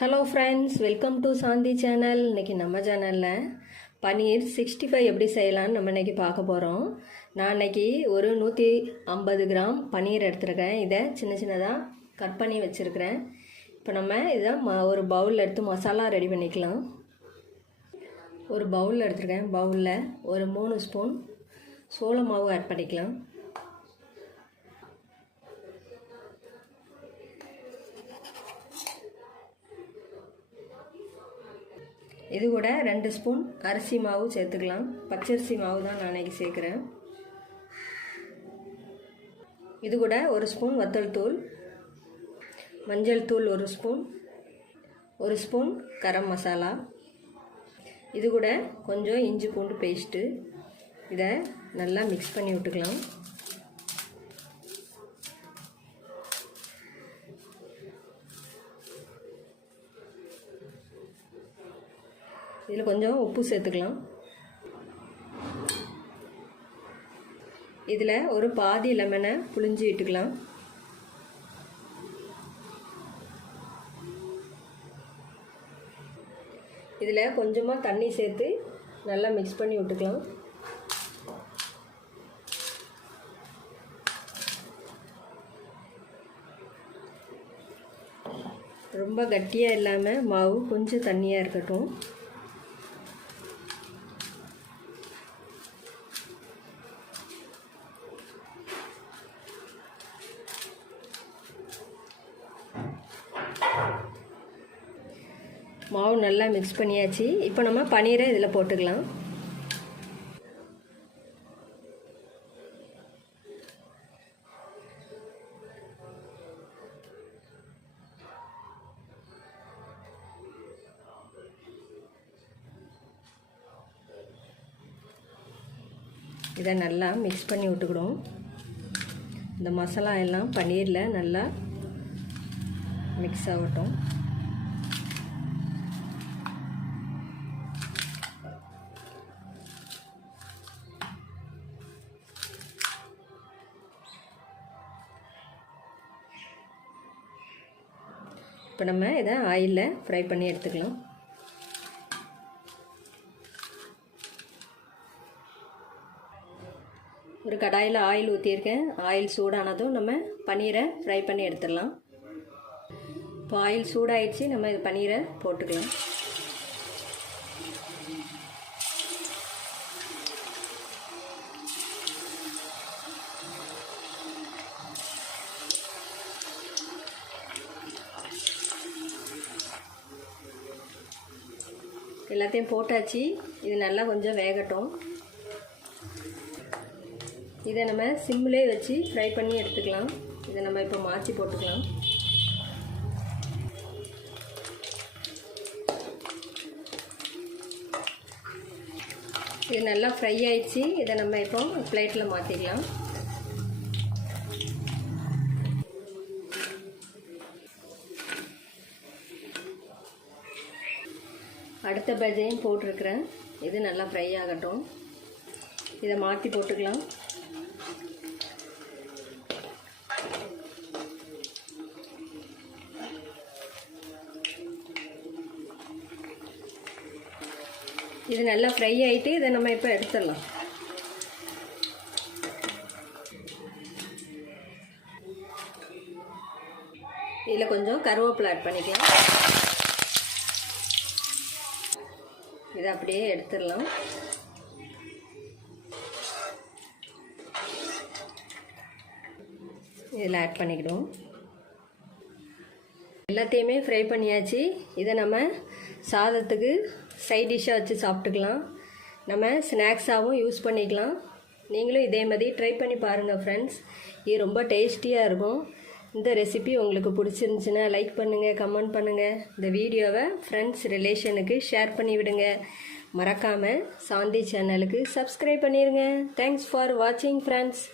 Hello friends welcome to Shanthi channel இன்றைக்கி நம்ம சேனலில் பன்னீர் சிக்ஸ்டி ஃபைவ் எப்படி செய்யலாம்னு நம்ம இன்னைக்கு பார்க்க போகிறோம் நான் இன்றைக்கி ஒரு நூற்றி ஐம்பது கிராம் பன்னீர் எடுத்துருக்கேன். இதை சின்ன சின்னதாக கட் பண்ணி வச்சுருக்கிறேன். இப்போ நம்ம இதை ம ஒரு பவுலில் எடுத்து மசாலா ரெடி பண்ணிக்கலாம். ஒரு பவுலில் எடுத்திருக்கேன். பவுலில் ஒரு மூணு ஸ்பூன் சோள மாவு ஆட் பண்ணிக்கலாம். இது கூட ரெண்டு ஸ்பூன் அரிசி மாவு சேர்த்துக்கலாம். பச்சரிசி மாவு தான் நான் இன்றைக்கி சேர்க்குறேன். இது கூட ஒரு ஸ்பூன் வத்தல் தூள். மஞ்சள் தூள் ஒரு ஸ்பூன். ஒரு ஸ்பூன் கரம் மசாலா. இது கூட கொஞ்சம் இஞ்சி பூண்டு பேஸ்ட்டு. இதை நல்லா மிக்ஸ் பண்ணி விட்டுக்கலாம். இதில் கொஞ்சம் உப்பு சேர்த்துக்கலாம். இதில் ஒரு பாதி லெமனை புளிஞ்சு விட்டுக்கலாம் இதில் கொஞ்சமாக தண்ணி சேர்த்து நல்லா மிக்ஸ் பண்ணி விட்டுக்கலாம். ரொம்ப கட்டியாக இல்லாமல் மாவு கொஞ்சம் தண்ணியாக இருக்கட்டும். மாவு நல்லா மிக்ஸ் பண்ணியாச்சு. இப்போ நம்ம பன்னீரை இதில் போட்டுக்கலாம். இதை நல்லா மிக்ஸ் பண்ணி விட்டுக்கிடும் இந்த மசாலா எல்லாம் பன்னீரில் நல்லா மிக்ஸ் ஆகட்டும். இப்போ நம்ம இதை ஆயிலில் ஃப்ரை பண்ணி எடுத்துக்கலாம். ஒரு கடாயில் ஆயில் ஊற்றியிருக்கேன் ஆயில் சூடானதும் நம்ம பன்னீரை ஃப்ரை பண்ணி எடுத்துடலாம். இப்போ ஆயில் சூடாயிடுச்சு நம்ம இது பன்னீரை போட்டுக்கலாம். எல்லாத்தையும் போட்டாச்சு. இது நல்லா கொஞ்சம் வேகட்டும். இதை நம்ம சிம்மிலே வச்சு ஃப்ரை பண்ணி எடுத்துக்கலாம். இதை நம்ம இப்போ மாற்றி போட்டுக்கலாம். இது நல்லா ஃப்ரை ஆயிடுச்சு. இதை நம்ம இப்போ பிளேட்டில் மாற்றிக்கலாம் அடுத்த பஜையும் போட்டிருக்கிறேன். இது நல்லா ஃப்ரை ஆகட்டும். இதை மாற்றி போட்டுக்கலாம். இது நல்லா ஃப்ரை ஆகிட்டு இதை நம்ம இப்போ எடுத்துடலாம். இதில் கொஞ்சம் கருவேப்பிலை ஆட் பண்ணிக்கலாம். இதை அப்படியே எடுத்துடலாம். இதில் ஆட் பண்ணிக்கிடுவோம். எல்லாத்தையுமே ஃப்ரை பண்ணியாச்சு. இதை நம்ம சாதத்துக்கு சைட் டிஷ்ஷாக வச்சு சாப்பிட்டுக்கலாம். நம்ம ஸ்நாக்ஸாகவும் யூஸ் பண்ணிக்கலாம். நீங்களும் இதே மாதிரி ட்ரை பண்ணி பாருங்கள் ஃப்ரெண்ட்ஸ் இது ரொம்ப டேஸ்டியாக இருக்கும். இந்த ரெசிபி உங்களுக்கு பிடிச்சிருந்துச்சுன்னா லைக் பண்ணுங்கள் கமெண்ட் பண்ணுங்கள் இந்த வீடியோவை ஃப்ரெண்ட்ஸ் ரிலேஷனுக்கு ஷேர் பண்ணி விடுங்க. மறக்காமல் சாந்தி சேனலுக்கு சப்ஸ்கிரைப் பண்ணிடுங்க தேங்க்ஸ் ஃபார் வாட்சிங் ஃப்ரெண்ட்ஸ்